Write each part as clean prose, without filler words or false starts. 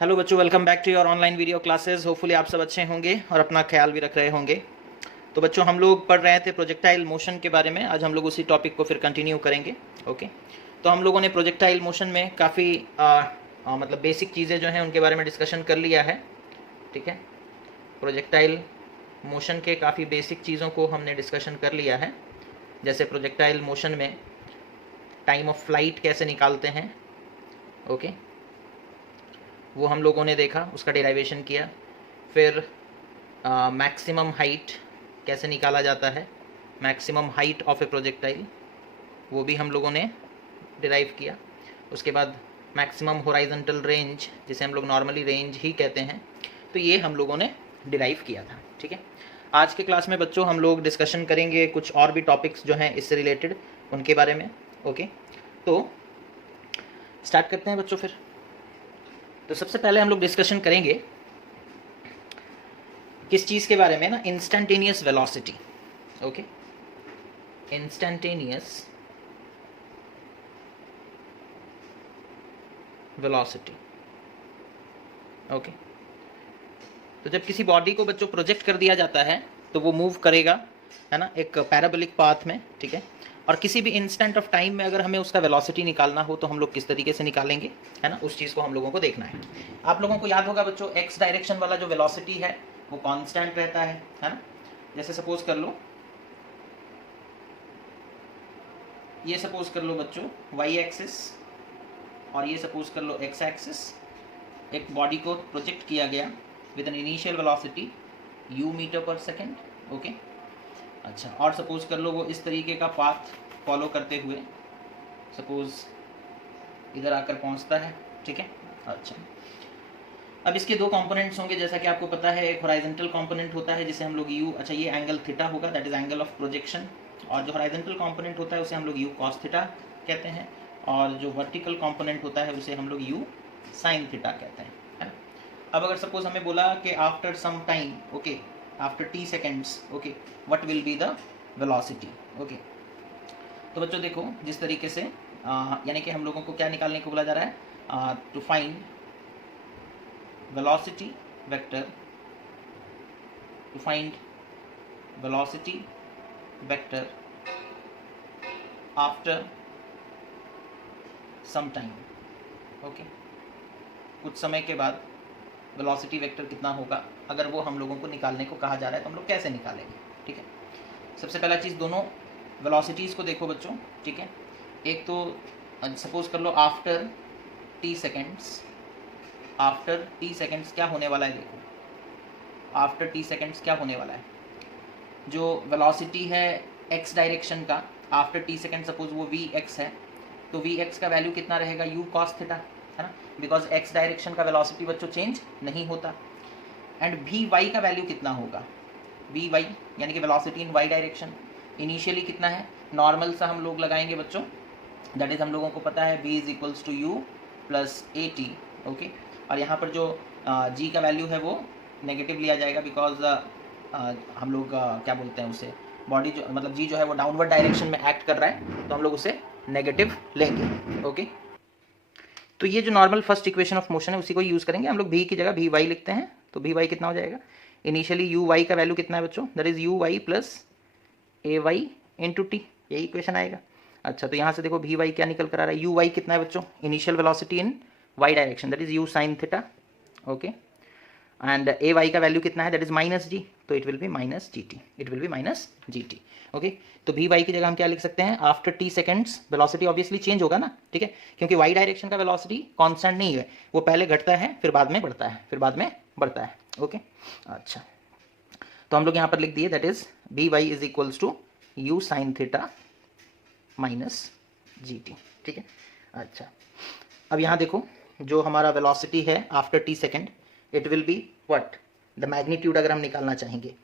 Hello बच्चों, welcome back to your online video classes. Hopefully आप सब अच्छे होंगे और अपना ख्याल भी रख रहे होंगे। तो बच्चों, हम लोग पढ़ रहे थे प्रोजेक्टाइल मोशन के बारे में। आज हम लोग उसी टॉपिक को फिर कंटिन्यू करेंगे। ओके, तो हम लोगों ने प्रोजेक्टाइल मोशन में काफ़ी मतलब बेसिक चीज़ें जो हैं उनके बारे में डिस्कशन कर लिया है। ठीक है, प्रोजेक्टाइल मोशन के काफ़ी बेसिक चीज़ों को हमने डिस्कशन कर लिया है। जैसे प्रोजेक्टाइल मोशन में टाइम ऑफ फ्लाइट कैसे निकालते हैं, ओके, वो हम लोगों ने देखा, उसका डेरिवेशन किया। फिर मैक्सिमम हाइट कैसे निकाला जाता है, maximum height of A projectile, वो भी हम लोगों ने डिराइव किया। उसके बाद मैक्सिमम हॉरिजॉन्टल रेंज, जिसे हम लोग नॉर्मली रेंज ही कहते हैं, तो ये हम लोगों ने डिराइव किया था। ठीक है, आज के क्लास में बच्चों हम लोग डिस्कशन करेंगे कुछ और भी टॉपिक्स जो हैं इससे रिलेटेड, उनके बारे में। ओके, तो स्टार्ट करते हैं बच्चों फिर। तो सबसे पहले हम लोग डिस्कशन करेंगे किस चीज़ के बारे में ना, instantaneous velocity. Okay, instantaneous velocity. Okay, तो जब किसी बॉडी को बच्चों प्रोजेक्ट कर दिया जाता है तो वो मूव करेगा, है ना, एक पैराबोलिक पाथ में। ठीक है, और किसी भी इंस्टेंट ऑफ टाइम में अगर हमें उसका वेलोसिटी निकालना हो तो हम लोग किस तरीके से निकालेंगे, है ना, उस चीज़ को हम लोगों को देखना है। आप लोगों को याद होगा बच्चों, एक्स डायरेक्शन वाला जो वेलोसिटी है वो कांस्टेंट रहता है ना। जैसे सपोज कर लो, ये सपोज कर लो बच्चों वाई एक्सिस, और ये सपोज कर लो एक्स एक्सिस। एक बॉडी को प्रोजेक्ट किया गया with an initial velocity u metre पर सेकेंड। ओके, अच्छा, और सपोज कर लो वो इस तरीके का पाथ फॉलो करते हुए सपोज इधर आकर पहुंचता है। ठीक है, अच्छा, अब इसके दो कंपोनेंट्स होंगे जैसा कि आपको पता है। एक हॉरिजॉन्टल कंपोनेंट होता है जिसे हम लोग u, अच्छा, ये एंगल थीटा होगा, that is angle of projection. और जो हॉरिजॉन्टल कंपोनेंट होता है उसे हम लोग u cos थीटा कहते हैं, और जो वर्टिकल कंपोनेंट होता है उसे हम लोग u sin थीटा कहते हैं, है ना। अब अगर सपोज हमें बोला कि after some time, okay, after t seconds, okay, what will be the velocity. Okay, तो बच्चों देखो, जिस तरीके से यानी कि हम लोगों को क्या निकालने को बोला जा रहा है, to find velocity vector, to find velocity vector after some time। Okay, कुछ समय के बाद वेलोसिटी वेक्टर कितना होगा, अगर वो हम लोगों को निकालने को कहा जा रहा है तो हम लोग कैसे निकालेंगे। ठीक है, सबसे पहला चीज़, दोनों वेलोसिटीज़ को देखो बच्चों। ठीक है, एक तो सपोज कर लो after t seconds, after t seconds क्या होने वाला है, देखो आफ्टर t सेकेंड्स क्या होने वाला है। जो वेलोसिटी है x डायरेक्शन का आफ्टर t सेकेंड, सपोज वो vx है, तो vx का वैल्यू कितना रहेगा, u cos थीटा, है ना, बिकॉज x डायरेक्शन का वेलोसिटी बच्चों चेंज नहीं होता। एंड vy का वैल्यू कितना होगा, vy यानी कि velocity in y direction, initially कितना है, नॉर्मल सा हम लोग लगाएंगे बच्चों, दैट इज हम लोगों को पता है v is equals to u plus a t. Okay, और यहाँ पर जो g का वैल्यू है वो नेगेटिव लिया जाएगा, बिकॉज हम लोग क्या बोलते हैं उसे, बॉडी जो मतलब g जो है वो डाउनवर्ड डायरेक्शन में एक्ट कर रहा है, तो हम लोग उसे नेगेटिव लेंगे। ओके, तो ये जो normal first equation of motion है उसी को यूज़ करेंगे हम लोग। v की जगह vy लिखते हैं, तो vy कितना हो जाएगा, इनिशियली uy का वैल्यू कितना है बच्चों, that is uy plus ay into T, यही इक्वेशन आएगा। अच्छा, तो यहाँ से देखो vy क्या निकल कर आ रहा है, uy कितना है बच्चों, initial velocity in y direction, that is u sin theta. Okay, and a y का वैल्यू कितना है, दैट इज माइनस जी, तो it will be minus g t, it will be minus g t. Okay, तो v y की जगह हम क्या लिख सकते हैं, after t seconds velocity obviously change होगा ना। ठीक है, क्योंकि वाई डायरेक्शन का वेलोसिटी कांस्टेंट नहीं है, वो पहले घटता है फिर बाद में बढ़ता है, फिर बाद में बढ़ता है। ओके, अच्छा, तो हम लोग यहाँ पर लिख दिए, that is v y is equals to u sine theta minus g t. ठीक है, अच्छा, अब यहाँ देखो जो हमारा वेलोसिटी है after t second, it will be what, the magnitude अगर हम निकालना चाहेंगे,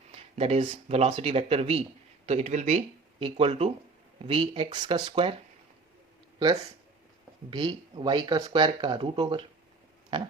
that is velocity vector v, तो it will be equal to v x का स्क्वायर प्लस भी वाई का स्क्वायर का रूट ओवर, है ना।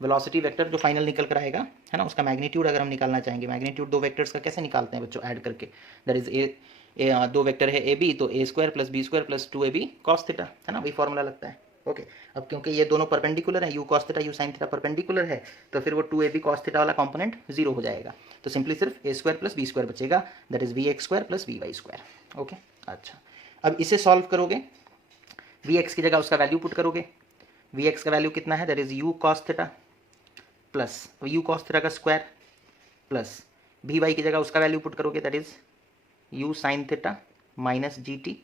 वेलोसिटी वेक्टर जो फाइनल निकल कर आएगा, है ना, उसका मैग्नीट्यूड अगर हम निकालना चाहेंगे, मैग्नीट्यूड दो वेक्टर्स का कैसे निकालते हैं बच्चों, ऐड करके, दैट इज दो वेक्टर है ए बी, तो A square plus B square plus two A B cos theta, है ना, वही फॉर्मूला लगता है। ओके, अब क्योंकि ये दोनों परपेंडिकुलर हैं, U cos theta U sine theta perpendicular है, तो फिर वो 2ab कॉस थीटा वाला कंपोनेंट जीरो हो जाएगा, तो सिंपली सिर्फ a square plus B square बचेगा, that is vx square plus vy square. Okay, अच्छा, अब इसे सॉल्व करोगे, vx की जगह उसका वैल्यू पुट करोगे, vx का वैल्यू कितना है, that is u cos theta plus u cos theta का स्क्वायर प्लस vy की जगह उसका वैल्यू पुट करोगे, that is u sign theta minus gt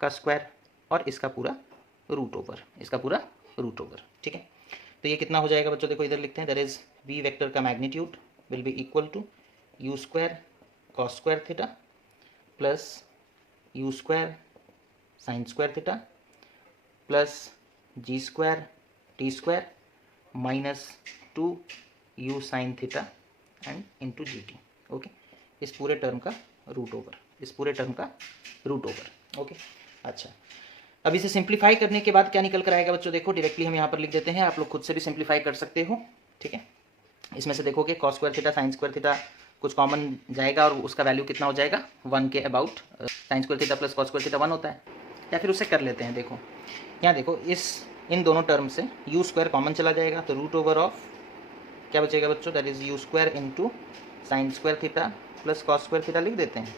का स्क्वायर और इसका पूरा रूट ओवर, इसका पूरा रूट ओवर। ठीक है, तो ये कितना हो जाएगा बच्चों, देखो इधर लिखते हैं, दैट इज v वेक्टर का magnitude will be equal to u square cos square theta plus u square sine square theta plus g square t square minus 2u sine theta and into g t. Okay, इस पूरे term का root over, इस पूरे term का root over. Okay, अच्छा, अब इसे simplify करने के बाद क्या निकल कर आएगा बच्चों, देखो डायरेक्टली हम यहाँ पर लिख देते हैं, आप लोग खुद से भी सिंप्लीफाई कर सकते हो। ठीक है, इसमें से देखोगे cos square theta sine square theta कुछ कॉमन जाएगा और उसका वैल्यू कितना हो जाएगा 1 के about, sign square theta plus cos square theta 1 होता है, या फिर उससे कर लेते हैं। देखो यहाँ देखो, इन दोनों टर्म से यू स्क्वायर कॉमन चला जाएगा, तो रूट ओवर ऑफ क्या बचेगा बच्चों, that is you square into sine square theta plus cos square theta लिख देते हैं।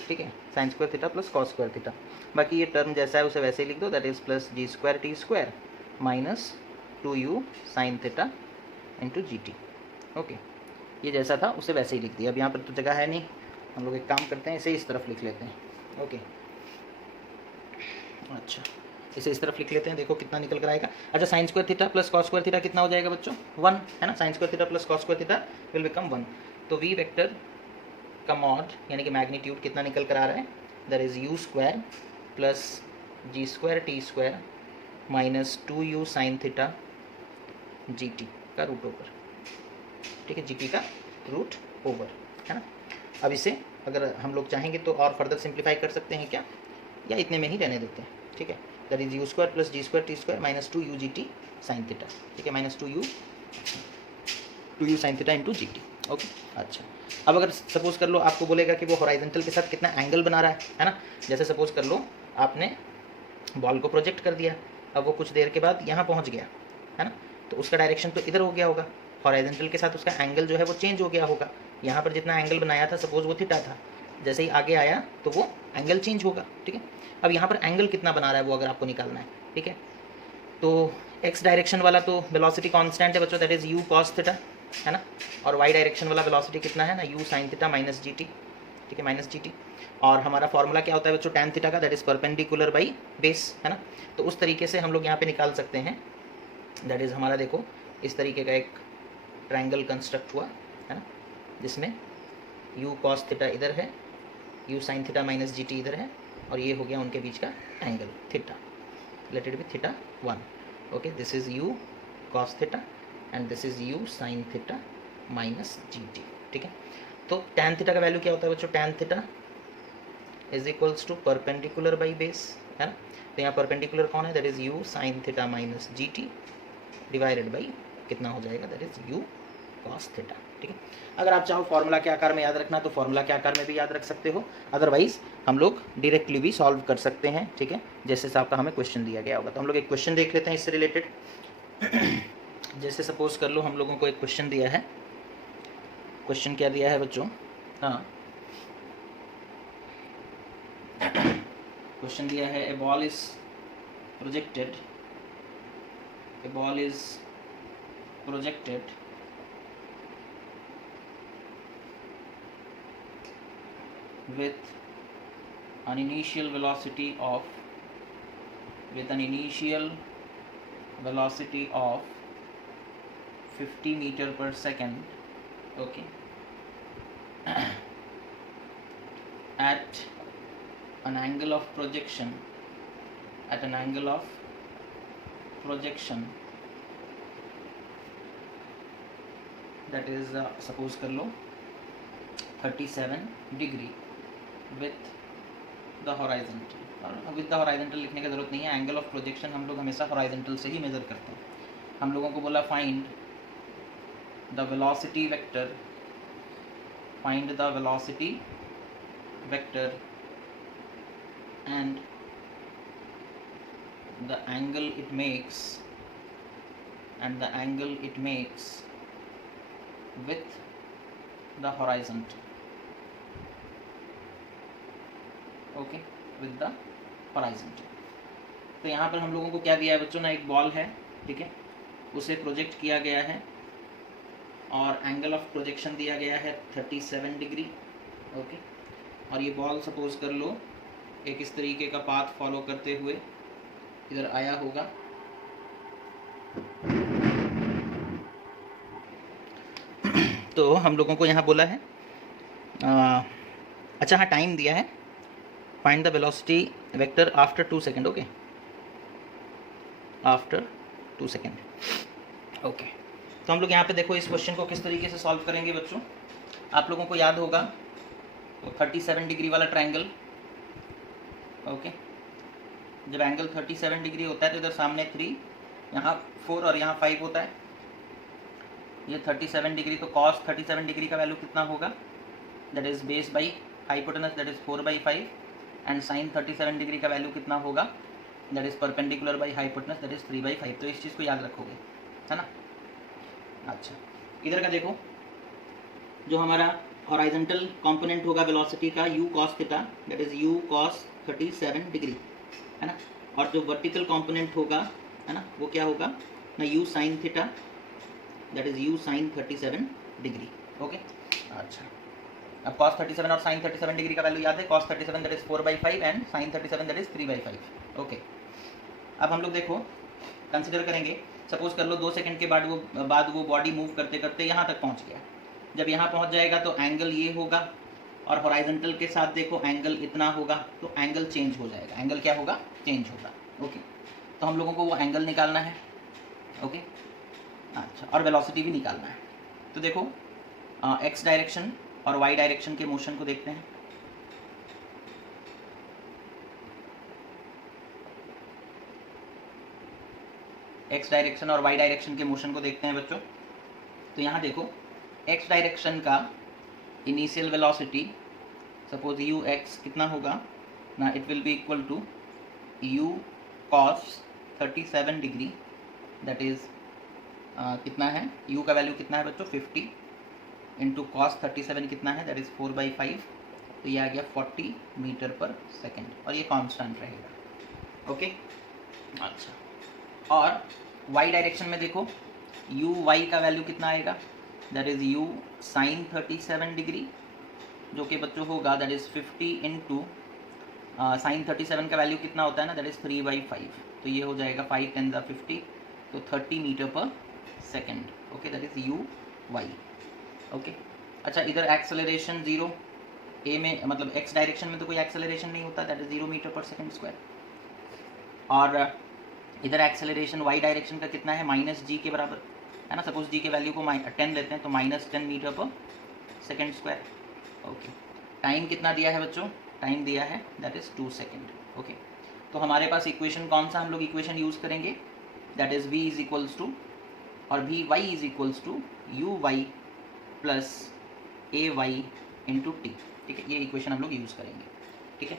ठीक है, sign square theta plus cos square theta, बाकी ये टर्म जैसा है उसे वैसे ही लिख दो, that is plus g square t square minus 2u sine theta into g t. Okay, ये जैसा था उसे वैसे ही लिख दिया, अब यहाँ पर तो जगह है नहीं, हम लोग एक काम करते हैं, इसे इस तरफ लिख लेते हैं। ओके, अच्छा, इसे इस तरफ लिख लेते हैं, देखो कितना निकल कर आएगा। अच्छा, sign square theta plus cos square theta कितना हो जाएगा बच्चों, 1 है ना, sign square theta plus cos square theta will become 1, तो वी वेक्टर का मॉड यानी कि मैग्नीट्यूड कितना निकल कर आ रहा है, that is you square plus g square t square minus 2u sine theta g t का रूट ओवर। ठीक है, जी टी का रूट ओवर, है ना। अब इसे अगर हम लोग चाहेंगे तो और फर्दर सिंप्लीफाई कर सकते हैं क्या, या इतने में ही रहने देते हैं। ठीक है, that is you square plus g square t square minus 2u g t sine theta. ठीक है, minus 2u sine theta into g t. Okay, अच्छा, अब अगर सपोज कर लो आपको बोलेगा कि वो हॉराइजेंटल के साथ कितना एंगल बना रहा है ना। जैसे सपोज कर लो आपने बॉल को प्रोजेक्ट कर दिया, अब वो कुछ देर के बाद यहाँ पहुँच गया, है ना, तो उसका डायरेक्शन तो इधर हो गया होगा, हॉराइजेंटल के साथ उसका एंगल जो है वो चेंज हो गया होगा। यहाँ पर जितना एंगल बनाया था सपोज वो थीटा था, जैसे ही आगे आया तो वो एंगल चेंज होगा। ठीक है, अब यहाँ पर एंगल कितना बना रहा है वो अगर आपको निकालना है। ठीक है, तो एक्स डायरेक्शन वाला तो वेलोसिटी कांस्टेंट है बच्चों, that is u cos theta, है ना, और वाई डायरेक्शन वाला वेलोसिटी कितना है ना, you sine theta minus g t. ठीक है, माइनस जी टी, और हमारा फॉर्मूला क्या होता है बच्चों, टैन थीटा का, that is perpendicular by base, है ना। तो उस तरीके से हम लोग यहाँ पे निकाल सकते हैं, दैट इज हमारा देखो इस तरीके का एक ट्रायंगल कंस्ट्रक्ट हुआ, है ना, जिसमें यू कॉस थीटा इधर है, you sine theta minus g T इधर है, और ये हो गया उनके बीच का angle theta related with theta 1। Okay, this is u cos theta and this is u sine theta minus g t. ठीक है, तो टैन थीटा का वैल्यू क्या होता है बच्चों, tan theta is equals to perpendicular by base, है ना। तो यहाँ परपेंडिकुलर कौन है, that is u sine theta minus g t divided by कितना हो जाएगा, that is u cos theta. ठीक है, अगर आप चाहो फॉर्मूला के आकार में याद रखना तो फॉर्मूला के आकार में भी याद रख सकते हो, अदरवाइज हम लोग डायरेक्टली भी सॉल्व कर सकते हैं। ठीक है, जैसे हिसाब का हमें क्वेश्चन दिया गया होगा, तो हम लोग एक क्वेश्चन देख लेते हैं इससे रिलेटेड। जैसे सपोज कर लो हम लोगों को एक क्वेश्चन दिया है, क्वेश्चन क्या दिया है बच्चों, हाँ क्वेश्चन दिया है, a ball is projected, a ball is projected with an initial velocity of 50 meter per second, okay, at an angle of projection, that is suppose कर लो 37 डिग्री विथ द हॉराइजेंटल, और with the horizontal लिखने की ज़रूरत नहीं है, angle of projection हम लोग हमेशा हॉराइजेंटल से ही मेज़र करते हैं। हम लोगों को बोला find the velocity vector, find the velocity vector and the angle it makes and the angle it makes with the horizontal. Okay, with the horizontal. तो यहाँ पर हम लोगों को क्या दिया है बच्चों ना, एक बॉल है, ठीक है, उसे प्रोजेक्ट किया गया है और एंगल ऑफ प्रोजेक्शन दिया गया है 37 डिग्री. ओके, और ये बॉल सपोज कर लो एक इस तरीके का पाथ फॉलो करते हुए इधर आया होगा. तो हम लोगों को यहाँ बोला है अच्छा हाँ, टाइम दिया है, find the velocity vector after 2 second. Okay, after 2 second. Okay, तो हम लोग यहाँ पे देखो इस क्वेश्चन को किस तरीके से सॉल्व करेंगे बच्चों. आप लोगों को याद होगा तो 37 डिग्री वाला ट्रायंगल. ओके, जब एंगल 37 डिग्री होता है तो इधर सामने 3, यहाँ 4 और यहाँ 5 होता है. ये 37 डिग्री, तो कॉस 37 डिग्री का वैल्यू कितना होगा, that is base by hypotenuse, that is 4/5. And sine 37 degree का वैल्यू कितना होगा, that is perpendicular by hypotenuse, that is 3/5. तो इस चीज़ को याद रखोगे, है ना. अच्छा, इधर का देखो, जो हमारा हॉराइजेंटल कंपोनेंट होगा वेलोसिटी का u cos theta, that is u cos 37 degree, है ना. और जो वर्टिकल कंपोनेंट होगा, है ना, वो क्या होगा ना, u sin theta, that is u sin 37 degree. Okay, अच्छा, अब cos 37 और sin 37 डिग्री का वैल्यू याद है. cos 37 that is 4/5 and sin 37 that is 3/5. Okay, अब हम लोग देखो कंसिडर करेंगे, सपोज कर लो 2 सेकंड के बाद वो बॉडी मूव करते करते यहाँ तक पहुँच गया. जब यहाँ पहुँच जाएगा तो एंगल ये होगा और हॉराइजेंटल के साथ देखो एंगल इतना होगा, तो एंगल चेंज हो जाएगा. एंगल क्या होगा, चेंज होगा. ओके, तो हम लोगों को वो एंगल निकालना है. ओके, अच्छा, और वेलोसिटी भी निकालना है. तो देखो एक्स डायरेक्शन और वाई डायरेक्शन के मोशन को देखते हैं. एक्स डायरेक्शन और वाई डायरेक्शन के मोशन को देखते हैं बच्चों. तो यहाँ देखो एक्स डायरेक्शन का initial velocity suppose u x कितना होगा ना, it will be equal to u cos 37 degree, that is कितना है, u का वैल्यू कितना है बच्चों 50 इंटू कॉस 37 कितना है, दैट इज 4/5. तो ये आ गया 40 मीटर पर सेकेंड और ये कांस्टेंट रहेगा. ओके, अच्छा, और y डायरेक्शन में देखो u y का वैल्यू कितना आएगा, that is u sin 37 degree, जो कि बच्चों होगा दैट इज 50 इंटू साइन 37 का वैल्यू कितना होता है ना, दैट इज 3/5. तो ये हो जाएगा 5 × 10 = 50, तो 30 मीटर पर second. Okay, that is u y. Okay, अच्छा, इधर एक्सेलरेशन 0 a में, मतलब x डायरेक्शन में तो कोई एक्सेलरेशन नहीं होता, दैट इज 0 मीटर पर सेकेंड स्क्वायर. और इधर एक्सेलरेशन y डायरेक्शन का कितना है, -g के बराबर, है ना. सपोज g के वैल्यू को 10 लेते हैं तो -10 मीटर पर सेकेंड स्क्वायर. ओके, टाइम कितना दिया है बच्चों, टाइम दिया है दैट इज 2 सेकेंड. ओके, तो हमारे पास इक्वेशन कौन सा हम लोग इक्वेशन यूज़ करेंगे, that is v is equals to और vy is equals to uy plus ay into t. ठीक है, ये इक्वेशन हम लोग यूज़ करेंगे. ठीक है,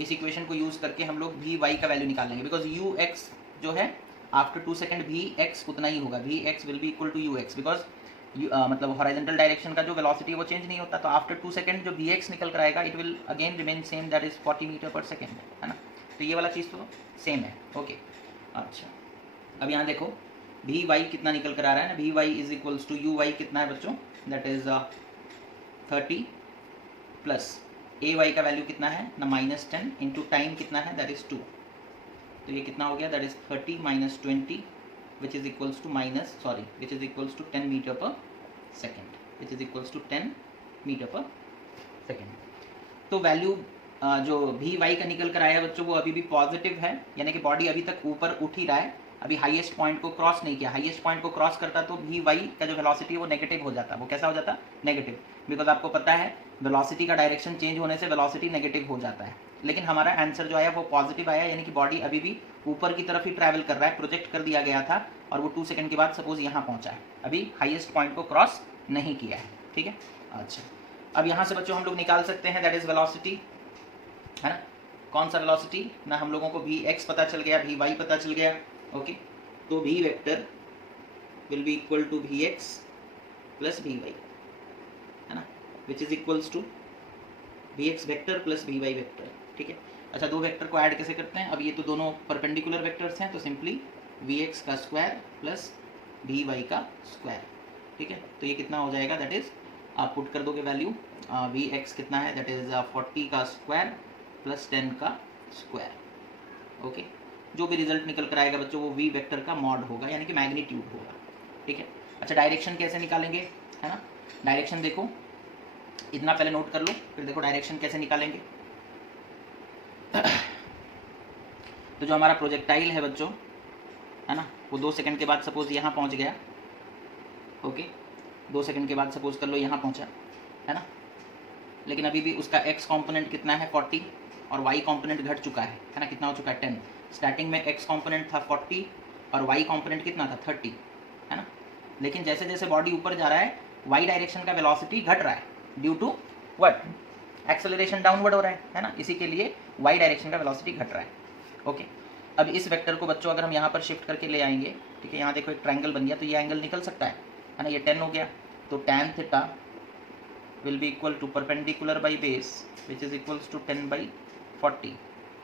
इस इक्वेशन को यूज़ करके हम लोग vy का वैल्यू निकाल लेंगे, बिकॉज ux जो है आफ्टर 2 सेकेंड vx उतना ही होगा, vx will be equal to ux, because मतलब हॉराइजेंटल डायरेक्शन का जो वेलोसिटी है वो चेंज नहीं होता. तो आफ्टर 2 सेकेंड जो vx निकल कर आएगा it will again remain same, that is 40 metre पर सेकेंड, है ना. तो ये वाला चीज़ तो सेम है. ओके, अच्छा, अब यहाँ देखो vy कितना निकल कर आ रहा है ना, vy is equals to uy कितना है बच्चों, दैट इज 30 प्लस ay का वैल्यू कितना है ना, -10 इंटू टाइम कितना है, दैट इज 2. तो ये कितना हो गया, that is 30 - 20 which is equals to 10 metre पर second, which is equals to 10 metre पर सेकेंड. तो वैल्यू जो vy का निकल कर आया बच्चों वो अभी भी पॉजिटिव है, यानी कि बॉडी अभी तक ऊपर उठ ही रहा है, अभी हाईएस्ट पॉइंट को क्रॉस नहीं किया. हाईएस्ट पॉइंट को क्रॉस करता तो vy का जो वेलोसिटी है वो नेगेटिव हो जाता. वो कैसा हो जाता, नेगेटिव, बिकॉज आपको पता है वेलोसिटी का डायरेक्शन चेंज होने से वेलोसिटी नेगेटिव हो जाता है. लेकिन हमारा आंसर जो आया वो पॉजिटिव आया, यानी कि बॉडी अभी भी ऊपर की तरफ ही ट्रैवल कर रहा है. प्रोजेक्ट कर दिया गया था और वो 2 सेकंड के बाद सपोज यहाँ पहुँचा है, अभी हाईएस्ट पॉइंट को क्रॉस नहीं किया है. ठीक है, अच्छा, अब यहाँ से बच्चों हम लोग निकाल सकते हैं दैट इज वेलोसिटी, है ना. कौन सा वेलोसिटी, ना हम लोगों को वी एक्स पता चल गया, वी वाई पता चल गया, ओके। तो v vector will be equal to v x plus v y, है ना, which is equals to v x vector plus v y vector, ठीक है। अच्छा, दो वेक्टर को ऐड कैसे करते हैं, अब ये तो दोनों परपेंडिकुलर वेक्टर्स हैं, तो सिंपली वी एक्स का स्क्वायर प्लस वी वाई का स्क्वायर, ठीक है। तो ये कितना हो जाएगा, दैट इज आप पुट कर दोगे वैल्यू, वी एक्स कितना है, दैट इज 40 का स्क्वायर प्लस 10 का स्क्वायर, ओके। जो भी रिजल्ट निकल कर आएगा बच्चों वो वी वेक्टर का मॉड होगा, यानी कि मैग्नीट्यूड होगा, ठीक है। अच्छा, डायरेक्शन कैसे निकालेंगे, है ना, डायरेक्शन देखो, इतना पहले नोट कर लो, फिर देखो डायरेक्शन कैसे निकालेंगे। तो जो हमारा प्रोजेक्टाइल है बच्चों, है ना, वो 2 सेकंड के बाद सपोज यहाँ पहुँच गया, ओके, 2 सेकंड के बाद सपोज कर लो यहाँ पहुँचा, है ना, लेकिन अभी भी उसका x कंपोनेंट कितना है 40 और y कंपोनेंट घट चुका है ना, कितना हो चुका है 10। स्टार्टिंग में x कंपोनेंट था 40 और y कंपोनेंट कितना था 30, है ना, लेकिन जैसे जैसे बॉडी ऊपर जा रहा है y डायरेक्शन का वेलोसिटी घट रहा है due to what, acceleration downward हो रहा है ना, इसी के लिए y डायरेक्शन का वेलोसिटी घट रहा है, ओके। अब इस वेक्टर को बच्चों अगर हम यहाँ पर शिफ्ट करके ले आएंगे, ठीक है, यहाँ देखो एक ट्रायंगल बन गया, तो ये एंगल निकल सकता है ना, ये 10 हो गया, तो tan theta will be equal to perpendicular by base which is equals to 10/40,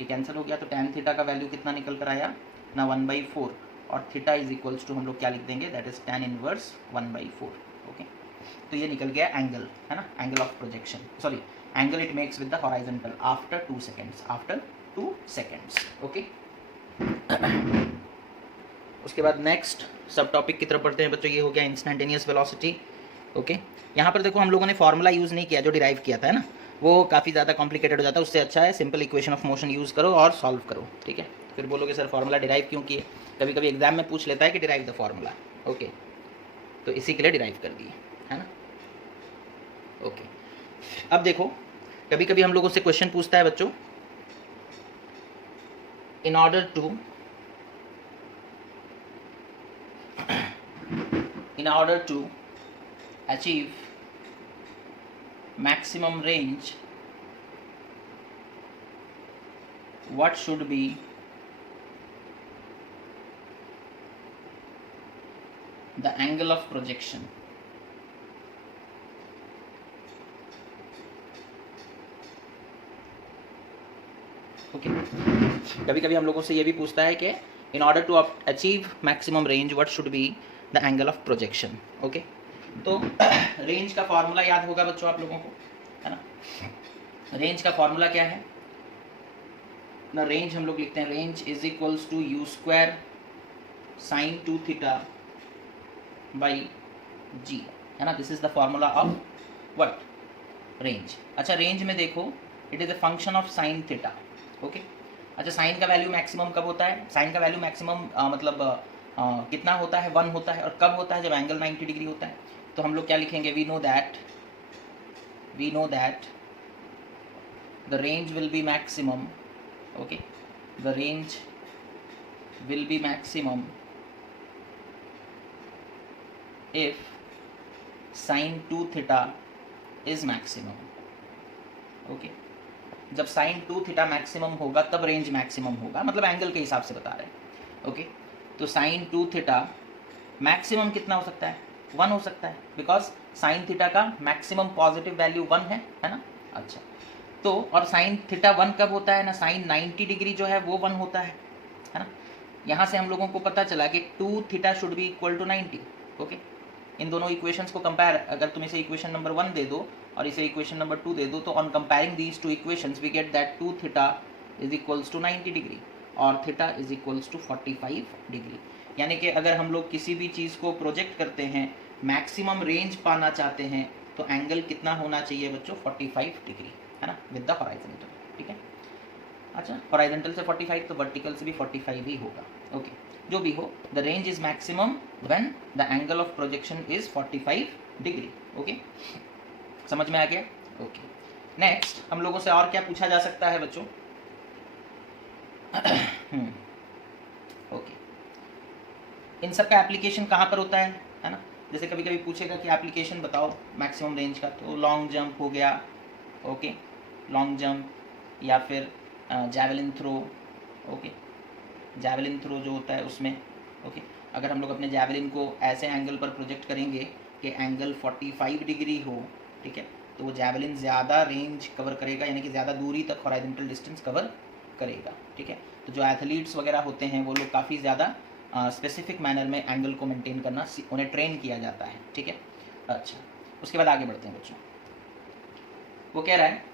ये कैंसिल हो गया, तो tan थीटा का वैल्यू कितना निकल कर आया ना 1/4, और थीटा इज इक्वल्स टू हम लोग क्या लिख देंगे, that is tan inverse 1/4, okay. तो ये निकल गया एंगल, है ना, angle of projection, sorry angle it makes with the horizontal after 2 seconds, after 2 seconds, okay. उसके बाद नेक्स्ट सब टॉपिक की तरफ बढ़ते हैं बच्चों, ये हो गया इंस्टेंटेनियस वेलोसिटी, ओके। यहाँ पर देखो हम लोगों ने फार्मूला यूज़ नहीं किया जो डिराइव किया था, है ना, वो काफ़ी ज़्यादा कॉम्प्लिकेटेड हो जाता है, उससे अच्छा है simple equation of motion use करो और सॉल्व करो, ठीक है। फिर बोलोगे सर फार्मूला डिराइव क्यों किए, कभी कभी एग्जाम में पूछ लेता है कि डिराइव द फार्मूला, ओके, तो इसी के लिए डिराइव कर दिए, है ना, ओके। अब देखो कभी कभी हम लोगों से क्वेश्चन पूछता है बच्चों, in order to achieve maximum range, what should be the angle of projection? Okay, कभी कभी हम लोगों से ये भी पूछता है कि in order to achieve maximum range what should be the angle of projection, okay. तो रेंज का फॉर्मूला याद होगा बच्चों आप लोगों को, है ना, रेंज का फॉर्मूला क्या है ना, रेंज हम लोग लिखते हैं range is equals to you square sine 2 theta by G, है ना, this is the formula of what, range. अच्छा, रेंज में देखो it is a function of sine theta, okay. अच्छा, साइन का वैल्यू मैक्सिमम कब होता है, साइन का वैल्यू मैक्सिमम मतलब कितना होता है 1 होता है, और कब होता है जब एंगल 90 डिग्री होता है। तो हम लोग क्या लिखेंगे, we know that the range will be maximum, okay, the range will be maximum if sine 2 theta is maximum, okay. जब साइन 2 थीटा मैक्सिमम होगा तब रेंज मैक्सिमम होगा, मतलब एंगल के हिसाब से बता रहे हैं, ओके। तो साइन 2 थीटा मैक्सिमम कितना हो सकता है, 1 हो सकता है, बिकॉज साइन थीटा का मैक्सिमम पॉजिटिव वैल्यू 1 है ना। अच्छा, तो और साइन थीटा 1 कब होता है ना, साइन 90 डिग्री जो है वो 1 होता है ना। यहाँ से हम लोगों को पता चला कि 2 theta should be equal to 90, okay. इन दोनों इक्वेशंस को कंपेयर, अगर तुम इसे इक्वेशन नंबर 1 दे दो और इसे इक्वेशन नंबर 2 दे दो, तो on comparing these two equations we get that 2 theta is equals to 90 degree और theta is equals to 45 degree. यानी कि अगर हम लोग किसी भी चीज़ को प्रोजेक्ट करते हैं, मैक्सिमम रेंज पाना चाहते हैं, तो एंगल कितना होना चाहिए बच्चों, 45 डिग्री, है ना, विद द हॉराइजॉन्टल, ठीक है। अच्छा, हॉराइजॉन्टल से 45 तो वर्टिकल से भी 45 ही होगा, ओके। जो भी हो, the range is maximum when the angle of projection is 45 degree, okay. समझ में आ गया, ओके। नेक्स्ट हम लोगों से और क्या पूछा जा सकता है बच्चों, ओके, इन सब का एप्लीकेशन कहाँ पर होता है ना। जैसे कभी कभी पूछेगा कि एप्लीकेशन बताओ मैक्सिमम रेंज का, तो लॉन्ग जंप हो गया, ओके, लॉन्ग जंप, या फिर javelin throw, okay, javelin throw जो होता है उसमें, ओके, अगर हम लोग अपने जैवलिन को ऐसे एंगल पर प्रोजेक्ट करेंगे कि एंगल 45 डिग्री हो, ठीक है, तो वो जैवलिन ज़्यादा रेंज कवर करेगा, यानी कि ज़्यादा दूरी तक हॉरिजॉन्टल डिस्टेंस कवर करेगा, ठीक है। तो जो एथलीट्स वगैरह होते हैं वो लोग काफ़ी ज़्यादा स्पेसिफिक मैनर में एंगल को मेंटेन करना उन्हें ट्रेन किया जाता है, ठीक है। अच्छा, उसके बाद आगे बढ़ते हैं बच्चों। वो कह रहा है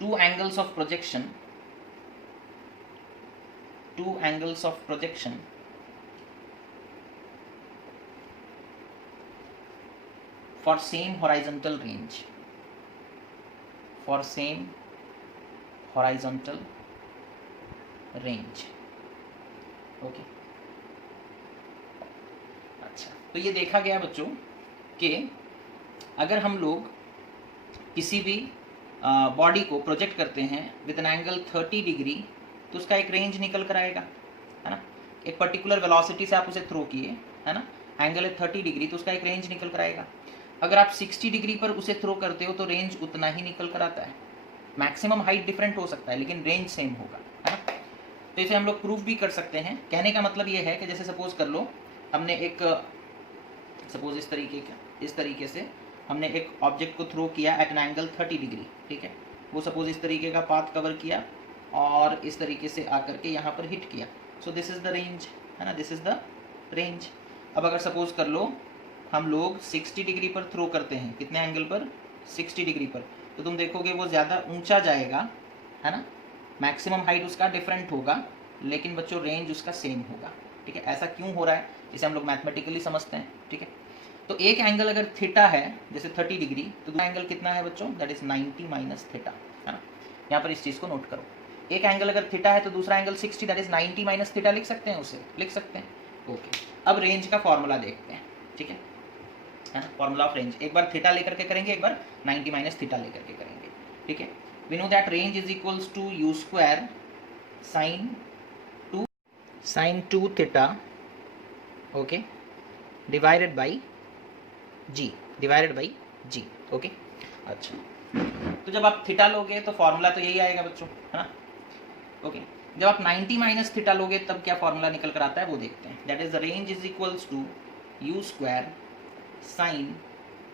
two angles of projection for same horizontal range, okay. अच्छा, तो ये देखा गया बच्चों कि अगर हम लोग किसी भी बॉडी को प्रोजेक्ट करते हैं विद एन एंगल 30 डिग्री तो उसका एक रेंज निकल कर आएगा, है ना। एक पर्टिकुलर वेलोसिटी से आप उसे थ्रो किए, है ना, एंगल है 30 डिग्री तो उसका एक रेंज निकल कर आएगा। अगर आप 60 डिग्री पर उसे थ्रो करते हो तो रेंज उतना ही निकल कर आता है। मैक्सिमम हाइट डिफरेंट हो सकता है लेकिन रेंज सेम होगा, है ना। तो इसे हम लोग प्रूफ भी कर सकते हैं। कहने का मतलब ये है कि जैसे सपोज कर लो हमने एक सपोज इस तरीके से हमने एक ऑब्जेक्ट को थ्रो किया एट एन एंगल 30 डिग्री, ठीक है। वो सपोज इस तरीके का पाथ कवर किया और इस तरीके से आकर के यहाँ पर हिट किया। So this is the range, है ना, दिस इज़ द रेंज। अब अगर सपोज कर लो हम लोग 60 डिग्री पर थ्रो करते हैं, कितने एंगल पर, 60 डिग्री पर, तो तुम देखोगे वो ज़्यादा ऊंचा जाएगा, है ना, मैक्सिमम हाइट उसका डिफरेंट होगा लेकिन बच्चों रेंज उसका सेम होगा, ठीक है। ऐसा क्यों हो रहा है इसे हम लोग मैथमेटिकली समझते हैं, ठीक है। तो एक एंगल अगर थीटा है जैसे 30 डिग्री तो दूसरा एंगल कितना है बच्चों, दैट इज 90 माइनस थीटा, है ना। यहाँ पर इस चीज़ को नोट करो, एक एंगल अगर थीटा है तो दूसरा angle 60, that is 90 minus theta लिख सकते हैं, उसे लिख सकते हैं, ओके। अब रेंज का फॉर्मूला देखते हैं, ठीक है ना, फॉर्मूला ऑफ रेंज। एक बार थीटा लेकर के करेंगे, एक बार 90 माइनस थीटा लेकर के करेंगे, ठीक है। We know that range is equals to you square sine 2 theta, okay, divided by ji, okay. अच्छा, तो जब आप थीटा लोगे तो फॉर्मूला तो यही आएगा बच्चों, है ना, ओके। जब आप 90 माइनस थीटा लोगे तब क्या फॉर्मूला निकल कर आता है वो देखते हैं। That is the range is equals to you square sine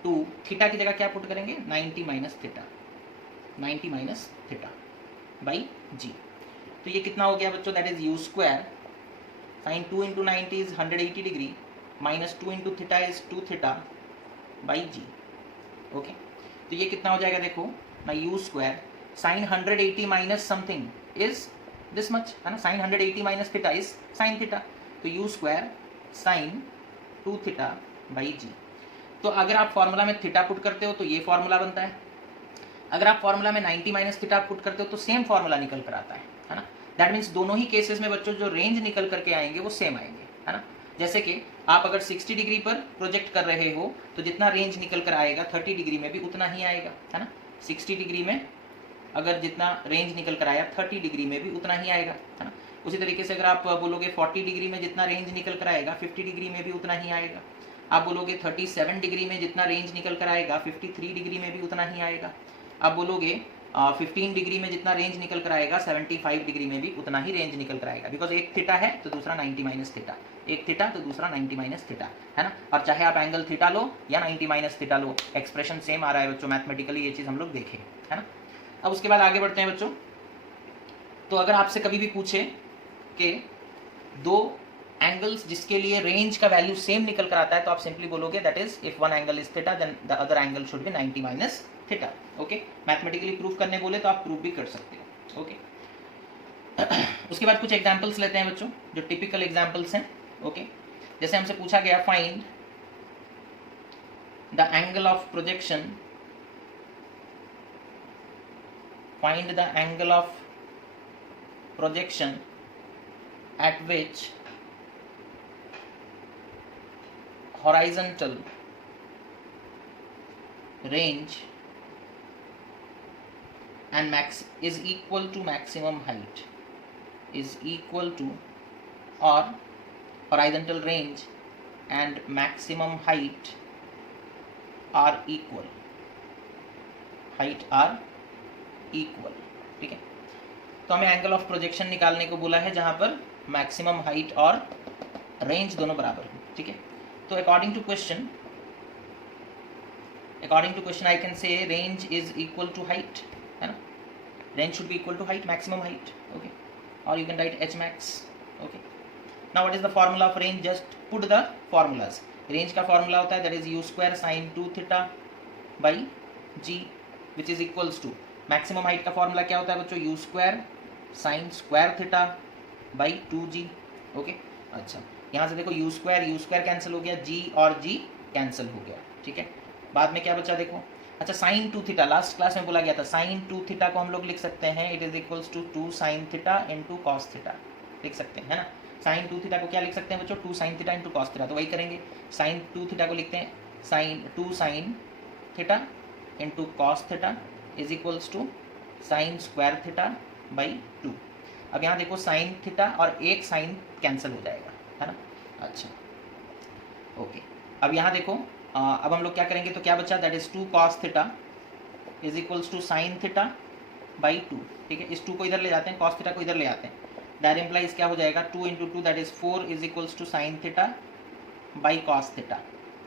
2 theta की जगह क्या पुट करेंगे, 90 माइनस थीटा बाई जी। तो ये कितना हो गया बच्चों, that is you square sine 2 into 90 is 180 degree minus 2 into theta is 2 theta by ji, okay. तो ये कितना हो जाएगा देखो ना, U square sine 180 minus something is this much, है ना, sine 180 minus theta is sine theta, तो U square sine 2 theta by G. तो अगर आप फॉर्मूला में थीटा पुट करते हो तो ये फॉर्मूला बनता है, अगर आप फॉर्मूला में 90 माइनस थीटा पुट करते हो तो सेम फॉर्मूला निकल कर आता है ना। दैट मीन्स दोनों ही केसेस में बच्चों जो रेंज निकल करके आएंगे वो सेम आएंगे, है ना। जैसे कि आप अगर 60 डिग्री पर प्रोजेक्ट कर रहे हो तो जितना रेंज निकल कर आएगा 30 डिग्री में भी उतना ही आएगा, है ना। 60 डिग्री में अगर जितना रेंज निकल कर आया 30 डिग्री में भी उतना ही आएगा, है ना। उसी तरीके से अगर आप बोलोगे 40 डिग्री में जितना रेंज निकल कर आएगा 50 डिग्री में भी उतना ही आएगा। आप बोलोगे 37 डिग्री में जितना रेंज निकल कर आएगा 53 डिग्री में भी उतना ही आएगा। आप बोलोगे 15 डिग्री में जितना रेंज निकल कर आएगा 75 डिग्री में भी उतना ही रेंज निकल कर आएगा, बिकॉज एक थीटा है तो दूसरा 90 माइनस थीटा, एक थीटा तो दूसरा 90 माइनस थीटा, है ना। और चाहे आप एंगल थीटा लो या 90 माइनस थीटा लो, एक्सप्रेशन सेम आ रहा है बच्चों, मैथमेटिकली ये चीज़ हम लोग देखें, है ना। अब उसके बाद आगे बढ़ते हैं बच्चों। तो अगर आपसे कभी भी पूछे कि दो एंगल्स जिसके लिए रेंज का वैल्यू सेम निकल कर आता है तो आप सिंपली बोलोगे that is if one angle is theta then the other angle should be 90 minus theta, okay. Mathematically proof करने बोले तो आप प्रूफ भी कर सकते हो, ओके। उसके बाद कुछ एग्जांपल्स लेते हैं बच्चों जो टिपिकल एग्जांपल्स हैं, ओके। जैसे हमसे पूछा गया find the angle of projection, find the angle of projection at which horizontal range and max is equal to maximum height, is equal to, or horizontal range and maximum height are equal, height are equal, ठीक है। तो हमें angle of projection निकालने को बोला है जहाँ पर मैक्सिमम हाइट और रेंज दोनों बराबर हो, ठीक है। तो according to question I can say range is equal to height, है ना। Range should be equal to height, maximum height, okay. और you can write H max, okay. Now what is the formula of range? Just put the formulas. Range का formula होता है that is you square sine 2 theta by G which is equals to, maximum height का formula क्या होता है बच्चों? You square sine square theta by 2g, okay. अच्छा, यहाँ से देखो यू स्क्वायर कैंसिल हो गया, जी और जी कैंसिल हो गया, ठीक है। बाद में क्या बचा देखो, अच्छा साइन 2 थीटा लास्ट क्लास में बोला गया था, साइन 2 थीटा को हम लोग लिख सकते हैं it is equals to 2 sine theta into cos theta, लिख सकते हैं, है ना। साइन 2 थीटा को क्या लिख सकते हैं बच्चों? 2 sine theta into cos theta, तो वही करेंगे। साइन 2 थीटा को लिखते हैं sine 2 sine theta into cos theta is equals to sine square theta by 2। अब यहाँ देखो साइन थीटा और एक साइन कैंसिल हो जाएगा, है ना। अच्छा, ओके। अब यहाँ देखो अब हम लोग क्या करेंगे, तो क्या बचा? That is 2 cos theta is equals to sine theta by 2, ठीक है। इस 2 को इधर ले जाते हैं, कॉस थीटा को इधर ले आते हैं, दैट इम्प्लाइज क्या हो जाएगा? 2 into 2 that is 4 is equals to sine theta by cos theta,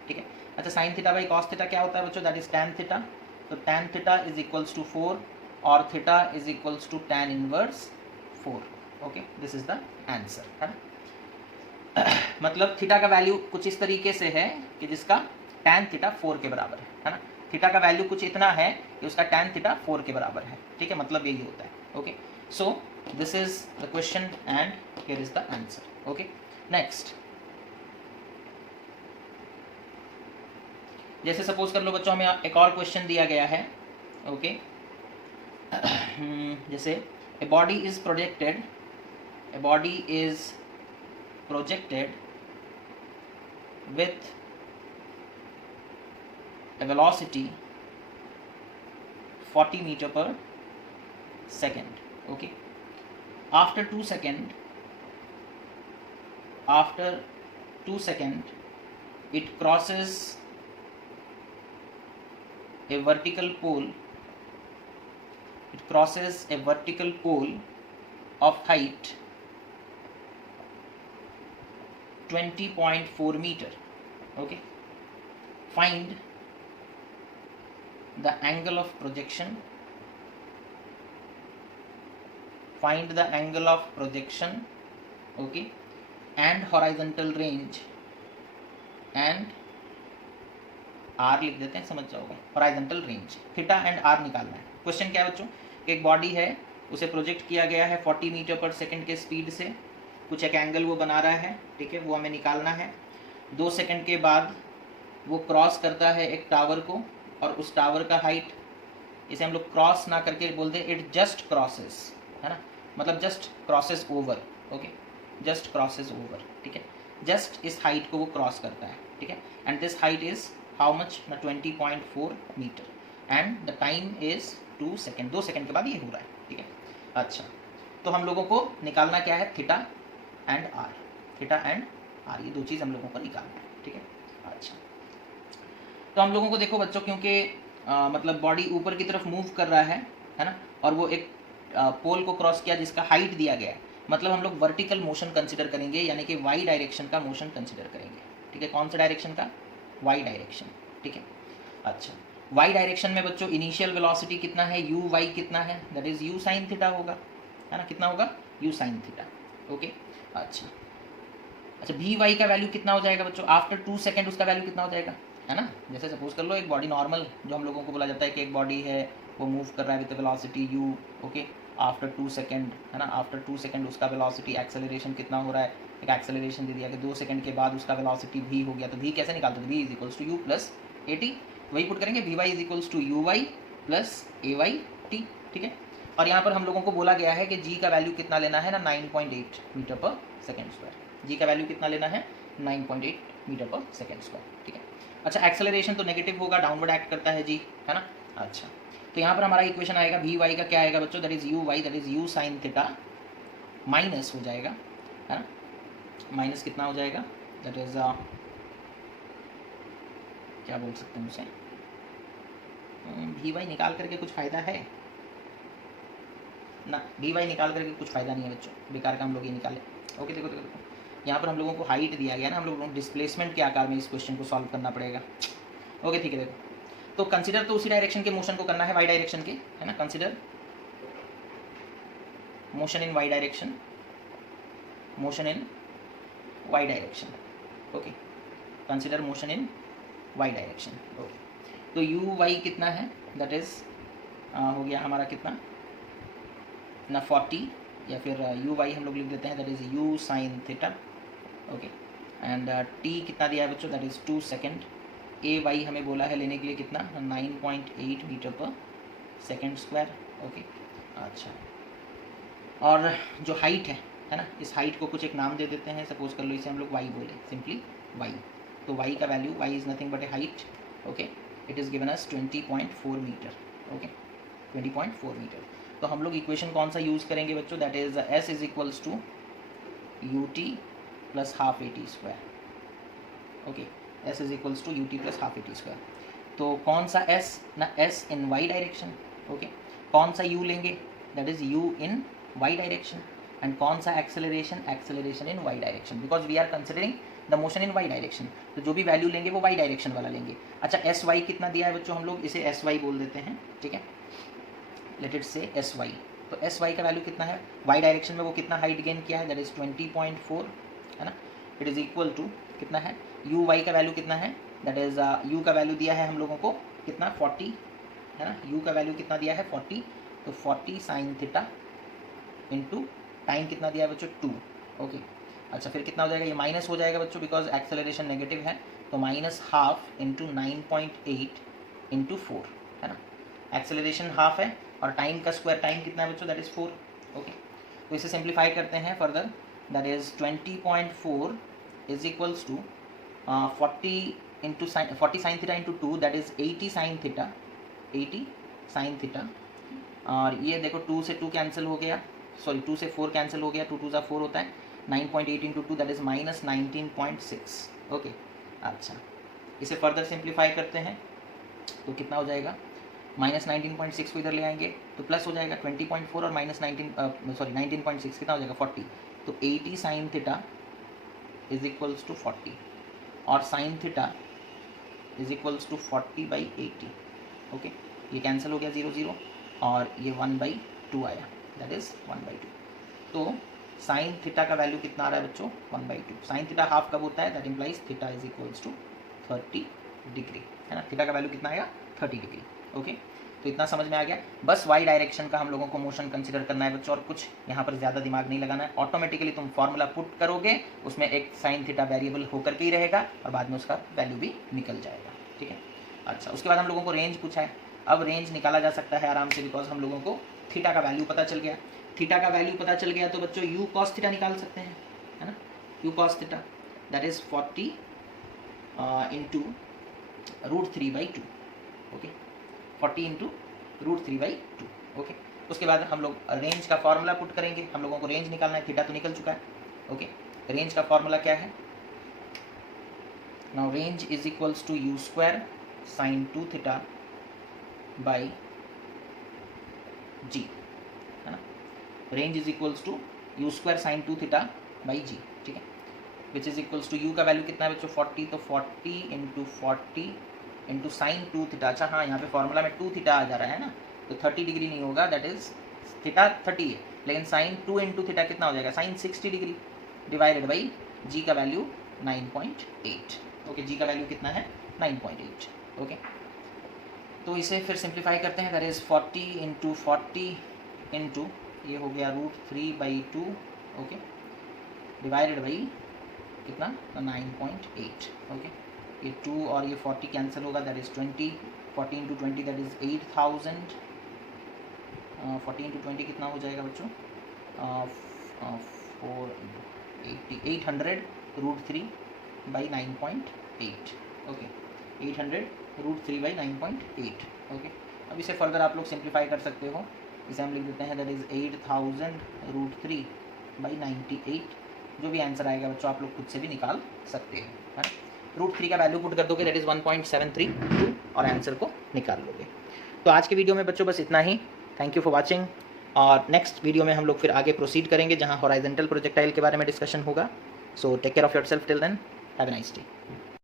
ठीक है। अच्छा, sine theta by cos theta क्या होता है बच्चों? दैट इज टैन थीटा, तो tan theta is equals to 4 और theta is equals to tan inverse 4, okay. This is the answer, है ना। मतलब थीटा का वैल्यू कुछ इस तरीके से है कि जिसका टैन थीटा 4 के बराबर है ना। थीटा का वैल्यू कुछ इतना है कि उसका टैन थीटा 4 के बराबर है, ठीक है। मतलब यही होता है, okay. So this is the question and here is the answer, okay. Next, जैसे सपोज कर लो बच्चों हमें एक और क्वेश्चन दिया गया है, ओके। जैसे a body is projected with a velocity 40 meter per second, okay. After 2 second it crosses a vertical pole of height 20.4 meter, okay. Find the angle of projection okay, and horizontal range and r लिख देते हैं, समझ जाओगे। horizontal range, theta and r निकालना है। Question क्या है बच्चों? एक बॉडी है, उसे प्रोजेक्ट किया गया है 40 मीटर पर सेकंड के स्पीड से, कुछ एक एंगल वो बना रहा है, ठीक है, वो हमें निकालना है। 2 सेकंड के बाद वो क्रॉस करता है एक टावर को, और उस टावर का हाइट, इसे हम लोग क्रॉस ना करके बोलते हैं इट जस्ट क्रॉसेस, है ना, मतलब just crosses over, okay, just crosses over, ठीक है। जस्ट इस हाइट को वो क्रॉस करता है, ठीक है। And this height is how much? 20.4 meter and the time is 2 second. 2 second के बाद ये हो रहा है, ठीक है। अच्छा, तो हम लोगों को निकालना क्या है? थीटा एंड आर, ये दो चीज़ हम लोगों को निकालना है, ठीक है। अच्छा, तो हम लोगों को देखो बच्चों, क्योंकि मतलब बॉडी ऊपर की तरफ मूव कर रहा है ना, और वो एक पोल को क्रॉस किया जिसका हाइट दिया गया है, मतलब हम लोग वर्टिकल मोशन कंसिडर करेंगे, यानी कि वाई डायरेक्शन का मोशन कंसिडर करेंगे, ठीक है। कौन सा डायरेक्शन का? वाई डायरेक्शन, ठीक है। अच्छा, वाई डायरेक्शन में बच्चों इनिशियल वेलोसिटी कितना है? यू वाई कितना है? That is u sine theta होगा, है ना। कितना होगा? You sine theta, okay. अच्छा, वी वाई का वैल्यू कितना हो जाएगा बच्चों? आफ्टर 2 सेकेंड उसका वैल्यू कितना हो जाएगा, है ना। जैसे सपोज कर लो एक बॉडी नॉर्मल, जो हम लोगों को बोला जाता है कि एक बॉडी है वो मूव कर रहा है with velocity you, okay, after 2 second, है ना। आफ्टर 2 सेकेंड उसका वेलोसिटी एक्सेलरेशन कितना हो रहा है? एक एक्सेलरेशन दे दिया कि 2 सेकेंड के बाद उसका वेलोसिटी v हो गया, तो v कैसे निकालते हैं? v is equals to u plus a t, वही पुट करेंगे, v y is equals to u y plus a y t, ठीक है। और यहाँ पर हम लोगों को बोला गया है कि g का वैल्यू कितना लेना है ना, 9.8 मीटर पर सेकेंड स्क्वायर। जी का वैल्यू कितना लेना है? 9.8 मीटर पर सेकेंड स्क्वायर, ठीक है। अच्छा, एक्सेलरेशन तो नेगेटिव होगा, डाउनवर्ड एक्ट करता है जी, है ना। अच्छा, तो यहाँ पर हमारा इक्वेशन आएगा वी वाई का क्या आएगा बच्चों? That is u y, that is u sine theta minus हो जाएगा, है ना। माइनस कितना हो जाएगा? दैट इज क्या बोल सकते हैं उसे, वी वाई निकाल करके कुछ फ़ायदा है ना, वी वाई निकाल करके कुछ फ़ायदा नहीं है बच्चों, बेकार का हम लोग ये निकाले। ओके देखो देखो देखो, यहाँ पर हम लोगों को हाइट दिया गया ना, हम लोगों को डिस्प्लेसमेंट के आकार में इस क्वेश्चन को सॉल्व करना पड़ेगा। ओके ठीक है, देखो तो कंसिडर तो उसी डायरेक्शन के मोशन को करना है, वाई डायरेक्शन के, है ना। Consider motion in y direction, motion in y direction. Okay, consider motion in y direction. Okay, तो यू वाई कितना है, दैट इज हो गया हमारा कितना ना 40, या फिर यू वाई हम लोग लिख देते हैं, that is u sine theta. Okay, and t कितना दिया है बच्चों, that is 2 second. A y हमें बोला है लेने के लिए कितना, 9.8 मीटर पर सेकेंड स्क्वायर। ओके, अच्छा, और जो हाइट है ना, इस हाइट को कुछ एक नाम दे देते हैं, सपोज कर लो इसे हम लोग वाई बोले, सिंपली वाई। तो वाई का value, y is nothing but a height. Okay, it is given us 20.4 meter. Okay, 20.4 meter. तो हम लोग इक्वेशन कौन सा यूज़ करेंगे बच्चों, that is s is equals to u t plus half a t square. Okay, s is equals to u t plus half a t square. तो कौन सा एस ना, s in y direction. Okay, कौन सा u लेंगे, that is u in y direction. And कौन सा acceleration, acceleration in y direction, because we are considering the motion in y direction. तो जो भी वैल्यू लेंगे वो वाई डायरेक्शन वाला लेंगे। अच्छा, एस वाई कितना दिया है बच्चों, हम लोग इसे एस वाई बोल देते हैं, ठीक है, लेट इट से एस वाई। तो एस वाई का वैल्यू कितना है, वाई डायरेक्शन में वो कितना हाइट गेन किया है, दैट इज 20.4, है ना। इट इज इक्वल टू कितना है, यू वाई का वैल्यू कितना है, दैट इज यू का वैल्यू दिया है हम लोगों को कितना 40, है ना। यू का वैल्यू कितना दिया है 40, तो 40 साइन थीटा इंटू टाइम कितना दिया है बच्चों 2। ओके, अच्छा, फिर कितना हो जाएगा, ये माइनस हो जाएगा बच्चों, बिकॉज एक्सेलरेशन नेगेटिव है, तो माइनस हाफ इंटू 9.8 इंटू 4, है ना। एक्सेलरेशन हाफ है और टाइम का स्क्वायर, टाइम कितना है बच्चों, दैट इज 4। ओके, तो इसे सिंप्लीफाई करते हैं further, that is 20.4 is equals to 40 sine theta into 2, that is 80 sine theta, 80 sine theta. और ये देखो 2 से 2 कैंसिल हो गया, सॉरी 2 से 4 कैंसिल हो गया, 2 2 4 होता है, 9.8 into 2 that is minus 19.6। Okay, अच्छा, इसे फर्दर सिंप्लीफाई करते हैं तो कितना हो जाएगा, माइनस 19.6 को इधर ले आएंगे तो प्लस हो जाएगा 20.4 और माइनस 19.6 कितना हो जाएगा 40। तो 80 sine theta is equals to 40 और sine theta is equals to 40/80। Okay, ये कैंसिल हो गया 0 0 और ये 1/2 आया, दैट इज 1/2। तो साइन थीटा का वैल्यू कितना आ रहा है बच्चों, 1/2। साइन थीटा हाफ कब होता है, that implies theta is equals to 30 degree, है ना। थीटा का वैल्यू कितना आएगा 30 डिग्री। ओके, तो इतना समझ में आ गया। बस वाई डायरेक्शन का हम लोगों को मोशन कंसिडर करना है बच्चों, और कुछ यहाँ पर ज़्यादा दिमाग नहीं लगाना है। ऑटोमेटिकली तुम फॉर्मूला पुट करोगे, उसमें एक साइन थीटा वेरिएबल होकर के ही रहेगा और बाद में उसका वैल्यू भी निकल जाएगा, ठीक है। अच्छा, उसके बाद हम लोगों को रेंज पूछा है। अब रेंज निकाला जा सकता है आराम से, बिकॉज हम लोगों को थीटा का वैल्यू पता चल गया। थीटा का वैल्यू पता चल गया तो बच्चों यू कॉस थीटा निकाल सकते हैं, है ना। You cos theta that is 40 into √3/2। Okay, 40 into √3/2। Okay, उसके बाद हम लोग रेंज का फॉर्मूला पुट करेंगे। हम लोगों को रेंज निकालना है, थीटा तो निकल चुका है। ओके, रेंज का फॉर्मूला क्या है, now range is equals to you square sine 2 theta by G, है ना। Range is equals to you square sine 2 theta by G, ठीक है, which is equals to U का वैल्यू कितना है बच्चों 40, तो 40 इंटू 40 इंटू साइन 2 थीटा। अच्छा हाँ, यहाँ पे फॉर्मूला में 2 थीटा आ जा रहा है ना, तो 30 डिग्री नहीं होगा, दैट इज थीटा 30 है, लेकिन साइन 2 इंटू थीटा कितना हो जाएगा, साइन 60 डिग्री डिवाइडेड बाई जी का वैल्यू 9.8। ओके, जी का वैल्यू कितना है 9.8। ओके, तो इसे फिर सिंप्लीफाई करते हैं, दैट इज 40 इंटू 40 इंटू ये हो गया √3/2। ओके, डिवाइडेड बाई कितना 9.8। ओके, ये 2 और ये 40 कैंसिल होगा, that is 20, 40 into 20 that is 8000, 40 into 20 कितना हो जाएगा बच्चों 800 √3/9.8। ओके, 800 √3/9.8। ओके, अब इसे फर्दर आप लोग सिंप्लीफाई कर सकते हो, इसे हम लिख देते हैं, दैट इज 8000 √3/98। जो भी आंसर आएगा बच्चों आप लोग खुद से भी निकाल सकते हो, है ना। √3 का वैल्यू पुट कर दोगे, दैट इज़ 1.732 और आंसर को निकाल लोगे। तो आज के वीडियो में बच्चों बस इतना ही। थैंक यू फॉर वाचिंग, और नेक्स्ट वीडियो में हम लोग फिर आगे प्रोसीड करेंगे जहाँ हॉराइजेंटल प्रोजेक्टाइल के बारे में डिस्कशन होगा। So take care of yourself till then, have a nice day.